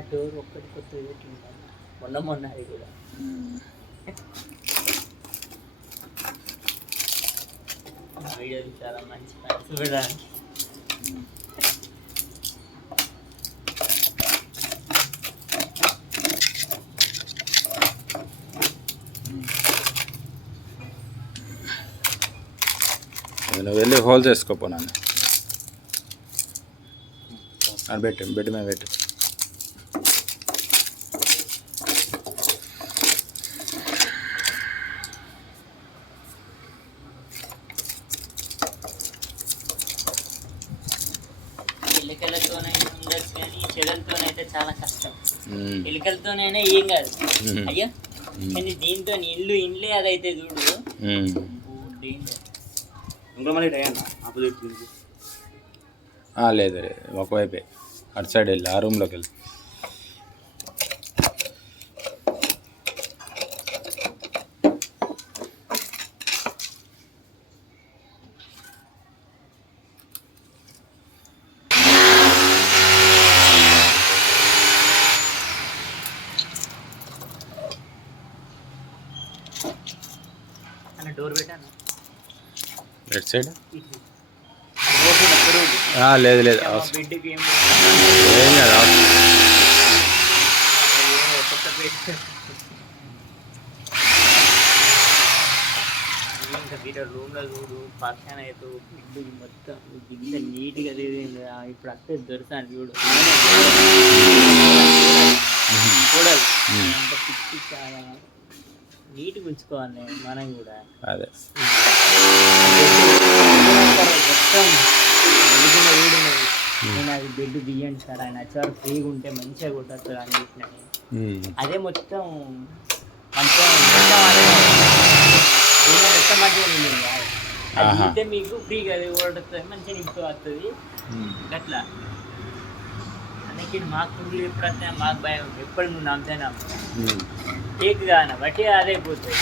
ఆ డోర్ ఒక్కటి కొత్తది పెట్టింది మొన్న అది కూడా వీడియోలు చాలా మంచి చూడడానికి. నువ్వు వెళ్ళి హోల్ చేసుకోపోనాను అని పెట్టు, బెడ్ మీద పెట్టు. ఎలికలతోనైనా ఉండొచ్చు కానీ చెదలతోనైతే చాలా కష్టం. ఎలికలతోనైనా ఏం కాదు అయ్యా, కానీ దీంతో ఇల్లే అదైతే చూడు లేదు ఒకవైపే అటు సైడ్ వెళ్ళి ఆ రూమ్లోకి వెళ్ళి. డోర్ పెట్టాను రైట్ సైడ్. లేదు బెడ్కి ఏం కాదు. ఇంకా వీడియో రూమ్లో చూడు పర్షన్ అయితే బిడ్డకి మొత్తం ఇంత నీట్గా తెలియదు. ఇప్పుడు అట్టే దొరుకుతాను చూడు చూడాలి అంత పిచ్చి చాలా నీట్గా ఉంచుకోవాలి మనం కూడా. అదే మొత్తం వెలిగిన వీడినది. నేను అది బెడ్ తీయండి సార్, ఆయన వచ్చేవారు ఫ్రీగా ఉంటే మంచిగా కొట్టచ్చు అని చెప్పినాను. అదే మొత్తం మంచిగా మంచిగా నిండింది. అది అయితే మీకు ఫ్రీగా అది కొడుతుంది, మంచిగా నింపు వస్తుంది అట్లా. అందుకే మాకు పురుగులు ఎప్పుడు వస్తాయి మాకు భయం. ఎప్పుడు నువ్వు నమ్మితే కేక్ కాన బట్టి అదే పోతుంది.